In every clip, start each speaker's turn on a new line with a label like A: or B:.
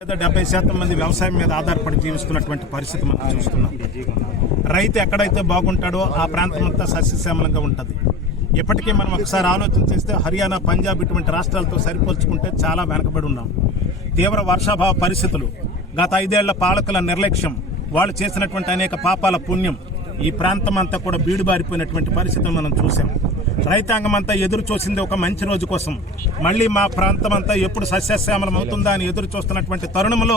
A: డెబ్బై శాతం మంది వ్యవసాయం మీద ఆధారపడి జీవిస్తున్నటువంటి పరిస్థితి మనం చూస్తున్నాం. రైతు ఎక్కడైతే బాగుంటాడో ఆ ప్రాంతం అంతా సస్యశ్యామలంగా ఉంటుంది. ఇప్పటికే మనం ఒకసారి ఆలోచన చేస్తే హర్యానా పంజాబ్ ఇటువంటి రాష్ట్రాలతో సరిపోల్చుకుంటే చాలా వెనకబడి ఉన్నాం. తీవ్ర వర్షాభావ పరిస్థితులు గత ఐదేళ్ళ పాలకుల నిర్లక్ష్యం వాళ్ళు చేసినటువంటి అనేక పాపాల పుణ్యం ఈ ప్రాంతం అంతా కూడా బీడుబారిపోయినటువంటి పరిస్థితులు మనం చూసాం రైతాంగం అంతా ఎదురు చూసింది ఒక మంచి రోజు కోసం. మళ్ళీ మా ప్రాంతం అంతా ఎప్పుడు సస్యశ్యామలం అవుతుందా అని ఎదురు చూస్తున్నటువంటి తరుణంలో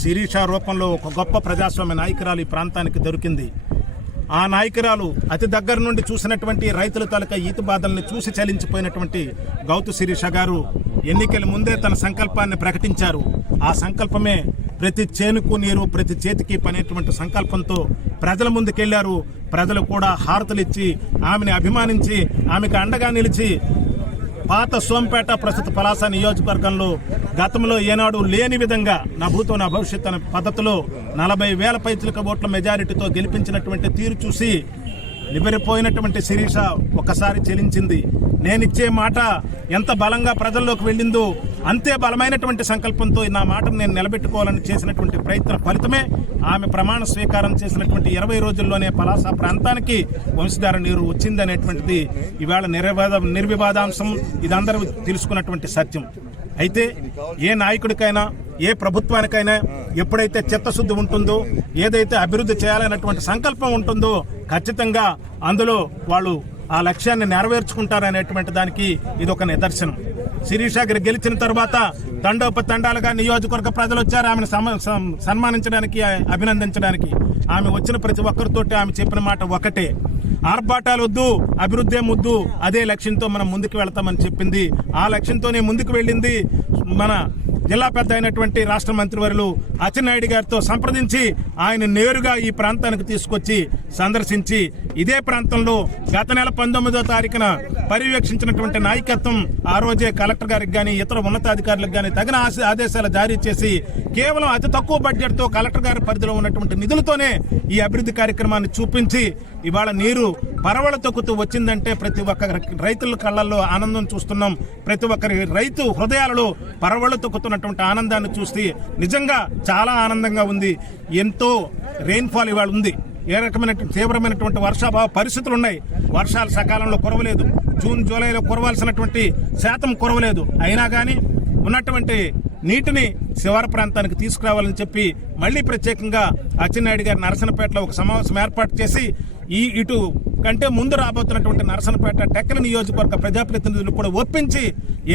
A: శిరీష రూపంలో ఒక గొప్ప ప్రజాస్వామ్య నాయకురాలు ఈ ప్రాంతానికి దొరికింది. ఆ నాయకురాలు అతి దగ్గర నుండి చూసినటువంటి రైతుల తాలూకా ఈతి బాధల్ని చూసి చలించిపోయినటువంటి గౌతు శిరీష గారు ఎన్నికల ముందే తన సంకల్పాన్ని ప్రకటించారు. ఆ సంకల్పమే ప్రతి చేనుకు నీరు ప్రతి చేతికి పనేటువంటి సంకల్పంతో ప్రజల ముందుకెళ్ళారు. ప్రజలు కూడా హారతలిచ్చి ఆమెని అభిమానించి ఆమెకు అండగా నిలిచి పాత సోంపేట ప్రస్తుత పలాస నియోజకవర్గంలో గతంలో ఏనాడు లేని విధంగా నా భూతో నా భవిష్యత్ అనే పద్ధతిలో నలభై వేల పైతులక ఓట్ల మెజారిటీతో గెలిపించినటువంటి తీరు చూసి నిబరిపోయినటువంటి శిరీష ఒకసారి చెలించింది. నేనిచ్చే మాట ఎంత బలంగా ప్రజల్లోకి వెళ్ళిందో అంతే బలమైనటువంటి సంకల్పంతో నా మాటను నేను నిలబెట్టుకోవాలని చేసినటువంటి ప్రయత్న ఫలితమే ఆమె ప్రమాణ స్వీకారం చేసినటువంటి ఇరవై రోజుల్లోనే పలాస ప్రాంతానికి వంశధార నీరు వచ్చిందనేటువంటిది ఇవాళ నిర్వివాద నిర్వివాదాంశం. ఇదందరూ తెలుసుకున్నటువంటి సత్యం. అయితే ఏ నాయకుడికైనా ఏ ప్రభుత్వానికైనా ఎప్పుడైతే చిత్తశుద్ధి ఉంటుందో ఏదైతే అభివృద్ధి చేయాలన్నటువంటి సంకల్పం ఉంటుందో ఖచ్చితంగా అందులో వాళ్ళు ఆ లక్ష్యాన్ని నెరవేర్చుకుంటారనేటువంటి దానికి ఇది ఒక నిదర్శనం. శిరీష గారు గెలిచిన తర్వాత తండోపతండాలుగా నియోజకవర్గ ప్రజలు వచ్చారు. ఆమెను సన్మానించడానికి అభినందించడానికి. ఆమె వచ్చిన ప్రతి ఒక్కరితోటి ఆమె చెప్పిన మాట ఒకటే. ఆర్భాటాలు వద్దు అభివృద్ధి ముద్దు అదే లక్ష్యంతో మనం ముందుకు వెళతామని చెప్పింది. ఆ లక్ష్యంతోనే ముందుకు వెళ్ళింది మన జిల్లా పెద్ద అయినటువంటి రాష్ట్ర మంత్రివర్యులు అచ్చెన్నాయుడు గారితో సంప్రదించి ఆయన నేరుగా ఈ ప్రాంతానికి తీసుకొచ్చి సందర్శించి ఇదే ప్రాంతంలో గత నెల పంతొమ్మిదో తారీఖున పర్యవేక్షించినటువంటి నాయకత్వం ఆ రోజే కలెక్టర్ గారికి కానీ ఇతర ఉన్నతాధికారులకు కానీ తగిన ఆశ- ఆదేశాలు జారీ చేసి కేవలం అతి తక్కువ బడ్జెట్తో కలెక్టర్ గారి పరిధిలో ఉన్నటువంటి నిధులతోనే ఈ అభివృద్ధి కార్యక్రమాన్ని చూపించి ఇవాళ నీరు పరవళ తొక్కుతూ వచ్చిందంటే ప్రతి ఒక్క రైతుల కళ్ళల్లో ఆనందం చూస్తున్నాం. ప్రతి ఒక్కరి రైతు హృదయాలలో పరవళ తొక్కుతున్నటువంటి ఆనందాన్ని చూస్తే నిజంగా చాలా ఆనందంగా ఉంది. ఎంతో రెయిన్ఫాల్ ఇవాళ ఉంది. ఏ రకమైన తీవ్రమైనటువంటి వర్షాభావ పరిస్థితులు ఉన్నాయి? వర్షాలు సకాలంలో కురవలేదు. జూన్ జూలైలో కురవాల్సినటువంటి శాతం కురవలేదు. అయినా కానీ ఉన్నటువంటి నీటిని శివార ప్రాంతానికి తీసుకురావాలని చెప్పి మళ్ళీ ప్రత్యేకంగా అచ్చెన్నాయుడు గారి నరసనపేటలో ఒక సమావేశం ఏర్పాటు చేసి ఈ ఇటు కంటే ముందు రాబోతున్నటువంటి నరసనపేట టెక్కల నియోజకవర్గ ప్రజాప్రతినిధులు కూడా ఒప్పించి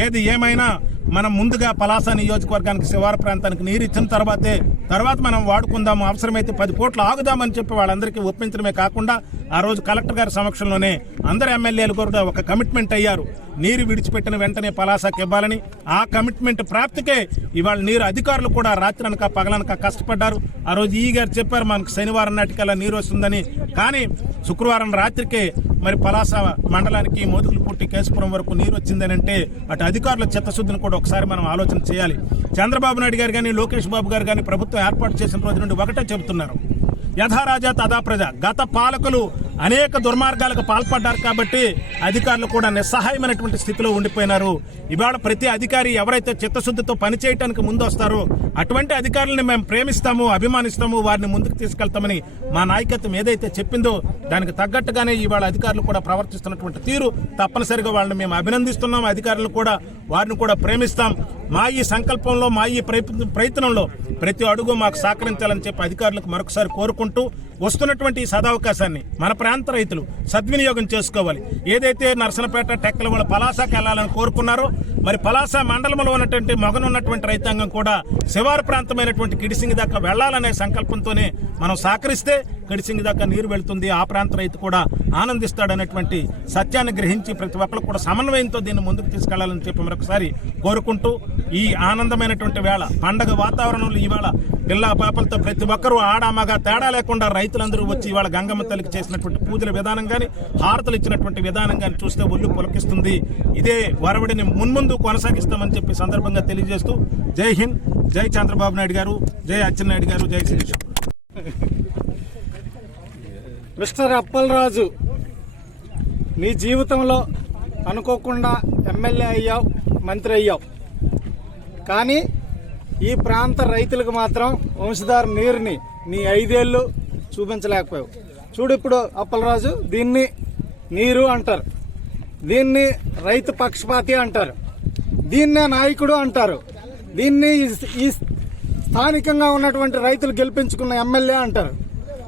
A: ఏది ఏమైనా మనం ముందుగా పలాస నియోజకవర్గానికి శివార ప్రాంతానికి నీరు ఇచ్చిన తర్వాతే తర్వాత మనం వాడుకుందాము అవసరమైతే పది కోట్లు ఆగుదామని చెప్పి వాళ్ళందరికీ ఒప్పించడమే కాకుండా ఆ రోజు కలెక్టర్ గారి సమక్షంలోనే అందరు ఎమ్మెల్యేలు కూడా ఒక కమిట్మెంట్ అయ్యారు. నీరు విడిచిపెట్టిన వెంటనే పలాసకి ఇవ్వాలని ఆ కమిట్మెంట్ ప్రాప్తికే ఇవాళ నీరు అధికారులు కూడా రాత్రనక పగలనక కష్టపడ్డారు. ఆ రోజు ఈ గారు చెప్పారు మనకు శనివారం నాటికల్లా నీరు వస్తుందని. కానీ శుక్రవారం రాత్రికే మరి పలాస మండలానికి మోదుకులు పుట్టి కేశపురం వరకు నీరు వచ్చిందని అంటే అటు అధికారుల చిత్తశుద్ధిని కూడా ఒకసారి మనం ఆలోచన చేయాలి. చంద్రబాబు నాయుడు గారు కానీ లోకేష్ బాబు గారు కానీ ప్రభుత్వం ఏర్పాటు చేసిన రోజు నుండి ఒకటే చెబుతున్నారు. యథారాజా తదా ప్రజ. గత పాలకులు అనేక దుర్మార్గాలకు పాల్పడ్డారు కాబట్టి అధికారులు కూడా నిస్సహాయమైనటువంటి స్థితిలో ఉండిపోయినారు. ఇవాళ ప్రతి అధికారి ఎవరైతే చిత్తశుద్ధితో పనిచేయటానికి ముందు వస్తారో అటువంటి అధికారులను మేము ప్రేమిస్తాము అభిమానిస్తాము వారిని ముందుకు తీసుకెళ్తామని మా నాయకత్వం ఏదైతే చెప్పిందో దానికి తగ్గట్టుగానే ఇవాళ అధికారులు కూడా ప్రవర్తిస్తున్నటువంటి తీరు తప్పనిసరిగా వాళ్ళని మేము అభినందిస్తున్నాం. అధికారులను కూడా వారిని కూడా ప్రేమిస్తాం. మా ఈ సంకల్పంలో మా ఈ ప్రయత్నంలో ప్రతి అడుగు మాకు సహకరించాలని చెప్పి అధికారులకు మరొకసారి కోరుకుంటూ వస్తున్నటువంటి ఈ సదావకాశాన్ని మన ప్రాంత రైతులు సద్వినియోగం చేసుకోవాలి. ఏదైతే నర్సనపేట టెక్కల వాళ్ళు పలాసకి వెళ్ళాలని కోరుకున్నారో మరి పలాస మండలంలో ఉన్నటువంటి మగనున్నటువంటి రైతాంగం కూడా శివారు ప్రాంతమైనటువంటి కిడిసింగి దాకా వెళ్ళాలనే సంకల్పంతోనే మనం సహకరిస్తే కిడిసింగి దాకా నీరు వెళుతుంది. ఆ ప్రాంత రైతు కూడా ఆనందిస్తాడనేటువంటి సత్యాన్ని గ్రహించి ప్రతి ఒక్కరు కూడా సమన్వయంతో దీన్ని ముందుకు తీసుకెళ్ళాలని చెప్పి మరొకసారి కోరుకుంటూ ఈ ఆనందమైనటువంటి వేళ పండగ వాతావరణంలో ఈవేళ పిల్ల పాపలతో ప్రతి ఒక్కరూ ఆడామగా తేడా లేకుండా రైతులందరూ వచ్చి ఇవాళ గంగమ్మ తల్లికి చేసినటువంటి పూజల విధానం కానీ హారతలు ఇచ్చినటువంటి విధానం కానీ చూస్తే ఒళ్ళు పులకిస్తుంది. ఇదే వరవడిని మున్ముందు కొనసాగిస్తామని చెప్పి సందర్భంగా తెలియజేస్తూ జై హింద్ జై చంద్రబాబు నాయుడు గారు జై అచ్చెన్నాయుడు గారు జై శిరీష్
B: మిస్టర్ అప్పలరాజు నీ జీవితంలో అనుకోకుండా ఎమ్మెల్యే అయ్యావు మంత్రి అయ్యావు. కానీ ఈ ప్రాంత రైతులకు మాత్రం వంశధార నీరుని నీ ఐదేళ్ళు చూపించలేకపోయావు. చూడు ఇప్పుడు అప్పలరాజు దీన్ని నీరు అంటారు. దీన్ని రైతు పక్షపాతి అంటారు. దీన్నే నాయకుడు అంటారు. దీన్ని ఈ- స్థానికంగా ఉన్నటువంటి రైతులు గెలిపించుకున్న ఎమ్మెల్యే అంటారు.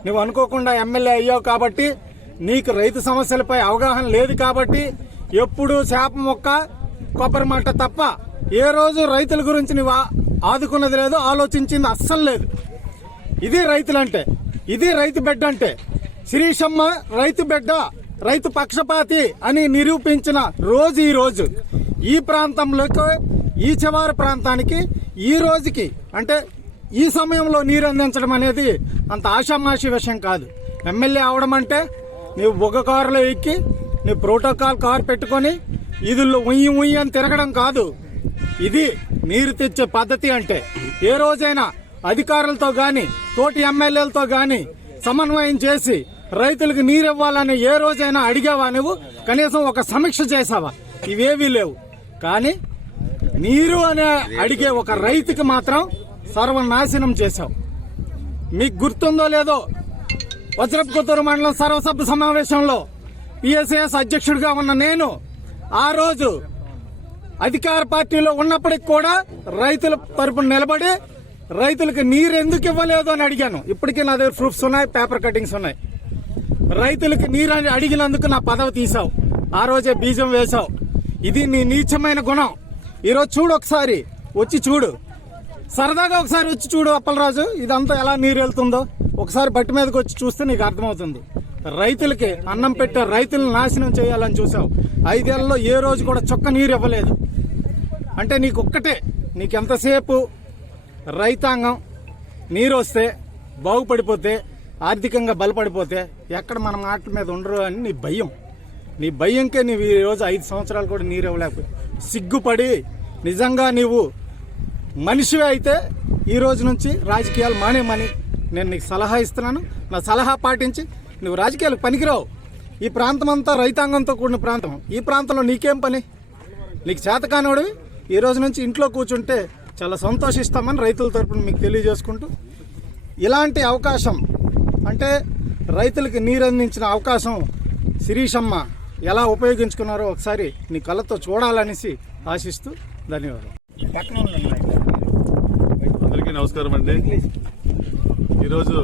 B: నువ్వు అనుకోకుండా ఎమ్మెల్యే అయ్యావు కాబట్టి నీకు రైతు సమస్యలపై అవగాహన లేదు కాబట్టి ఎప్పుడు చేప మొక్క కొబ్బరి మంట తప్ప ఏ రోజు రైతుల గురించి నువ్వు ఆదుకున్నది లేదు ఆలోచించింది అస్సలు లేదు. ఇది రైతులంటే ఇది రైతు బిడ్డ అంటే శిరీషమ్మ రైతు బిడ్డ రైతు పక్షపాతి అని నిరూపించిన రోజు ఈ రోజు. ఈ ప్రాంతంలోకి ఈ చివరి ప్రాంతానికి ఈ రోజుకి అంటే ఈ సమయంలో నీరు అందించడం అనేది అంత ఆషామాషి విషయం కాదు. ఎమ్మెల్యే అవడం అంటే నీవు బొగ్గ కారులో ఎక్కి నీ ప్రోటోకాల్ కార్ పెట్టుకొని ఇదిలో ఉయ్యి ఉయ్యి అని తిరగడం కాదు. ఇది నీరు తెచ్చే పద్ధతి అంటే ఏ రోజైనా అధికారులతో గాని తోటి ఎమ్మెల్యేలతో గాని సమన్వయం చేసి రైతులకు నీరు ఇవ్వాలని ఏ రోజైనా అడిగావా నువ్వు? కనీసం ఒక సమీక్ష చేసావా ఇవేవీ లేవు. కానీ నీరు అనే అడిగే ఒక రైతుకి మాత్రం సర్వనాశనం చేశావు. మీకు గుర్తుందో లేదో వజ్రపు కొత్తూరు మండలం సర్వసభ్య సమావేశంలో పిఎస్ఎస్ అధ్యక్షుడిగా ఉన్న నేను ఆ రోజు అధికార పార్టీలో ఉన్నప్పటికి కూడా రైతుల తరపున నిలబడి రైతులకు నీరు ఎందుకు ఇవ్వలేదు అని అడిగాను. ఇప్పటికీ నా దగ్గర ప్రూఫ్స్ ఉన్నాయి పేపర్ కటింగ్స్ ఉన్నాయి. రైతులకు నీరు అని అడిగినందుకు నా పదవి తీసావు ఆ రోజే బీజం వేశావు. ఇది నీ నీచమైన గుణం. ఈరోజు చూడు ఒకసారి వచ్చి చూడు. సరదాగా ఒకసారి వచ్చి చూడు అప్పలరాజు. ఇదంతా ఎలా నీరు వెళ్తుందో. ఒకసారి బట్టి మీదకి వచ్చి చూస్తే నీకు అర్థమవుతుంది. రైతులకి అన్నం పెట్టే రైతులను నాశనం చేయాలని చూసావు. ఐదేళ్ళలో ఏ రోజు కూడా చొక్క నీరు ఇవ్వలేదు. అంటే నీకు ఒక్కటే నీకు ఎంతసేపు రైతాంగం నీరు వస్తే బాగుపడిపోతే ఆర్థికంగా బలపడిపోతే ఎక్కడ మన మాటల మీద ఉండరు అని నీ భయం. నీ భయంకే నీవు ఈ రోజు ఐదు సంవత్సరాలు కూడా నీరు ఇవ్వలేకపోయి సిగ్గుపడి నిజంగా నీవు మనిషివే అయితే ఈ రోజు నుంచి రాజకీయాలు మానేమని నేను నీకు సలహా ఇస్తున్నాను. నా సలహా పాటించి నువ్వు రాజకీయాలకు పనికిరావు. ఈ ప్రాంతం అంతా రైతాంగంతో కూడిన ప్రాంతం. ఈ ప్రాంతంలో నీకేం పని? నీకు చేతకానోడివి ఈ రోజు నుంచి ఇంట్లో కూర్చుంటే చాలా సంతోషిస్తామని రైతుల తరపున మీకు తెలియజేసుకుంటూ ఇలాంటి అవకాశం అంటే రైతులకి నీరు అందించిన అవకాశం శిరీషమ్మ ఎలా ఉపయోగించుకున్నారో ఒకసారి నీ కళ్ళతో చూడాలనేసి ఆశిస్తూ ధన్యవాదాలు.
C: అందరికీ నమస్కారం అండి. ఈరోజు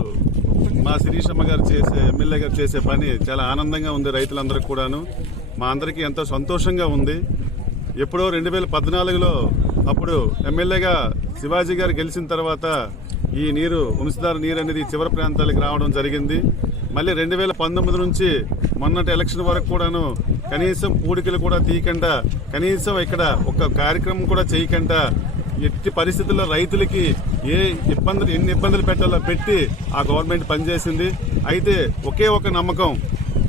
C: మా శిరీషమ్మ గారు చేసే ఎమ్మెల్యే గారు చేసే పని చాలా ఆనందంగా ఉంది రైతులందరికీ కూడాను. మా అందరికీ ఎంతో సంతోషంగా ఉంది. ఎప్పుడో రెండు వేల పద్నాలుగులో అప్పుడు ఎమ్మెల్యేగా శివాజీ గారు గెలిచిన తర్వాత ఈ నీరు వంశధార నీరు అనేది చివరి ప్రాంతాలకు రావడం జరిగింది. మళ్ళీ రెండు వేల పంతొమ్మిది నుంచి మొన్నటి ఎలక్షన్ వరకు కూడాను కనీసం పూడికలు కూడా తీయకుండా కనీసం ఇక్కడ ఒక కార్యక్రమం కూడా చేయకుండా ఎట్టి పరిస్థితుల్లో రైతులకి ఏ ఇబ్బందులు ఎన్ని ఇబ్బందులు పెట్టాలో పెట్టి ఆ గవర్నమెంట్ పనిచేసింది. అయితే ఒకే ఒక నమ్మకం.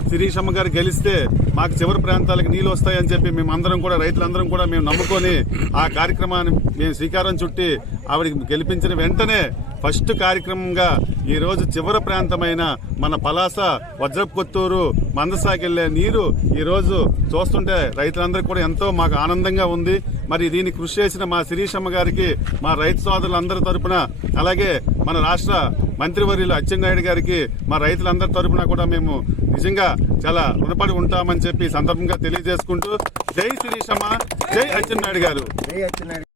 C: శిరీషమ్మ గారు గెలిస్తే మాకు చివరి ప్రాంతాలకు నీళ్ళు వస్తాయని చెప్పి మేమందరం కూడా రైతులందరం కూడా మేము నమ్ముకొని ఆ కార్యక్రమాన్ని మేము శ్రీకారం చుట్టి ఆవిడకి గెలిపించిన వెంటనే ఫస్ట్ కార్యక్రమంగా ఈరోజు చివరి ప్రాంతమైన మన పలాస వజ్రపుకొత్తూరు మందసాకెళ్ళే నీరు ఈరోజు చూస్తుంటే రైతులందరికీ కూడా ఎంతో మాకు ఆనందంగా ఉంది. మరి దీన్ని కృషి చేసిన మా శిరీషమ్మ గారికి మా రైతు సోదరులందరి తరపున అలాగే మన రాష్ట్ర మంత్రివర్యులు అచ్చెన్నాయుడు గారికి మా రైతులందరి తరపున కూడా మేము నిజంగా చాలా రుణపడి ఉంటామని చెప్పి సందర్భంగా తెలియజేసుకుంటూ జై శిరీషమ్మ జై అచ్చెన్నాయుడు గారు.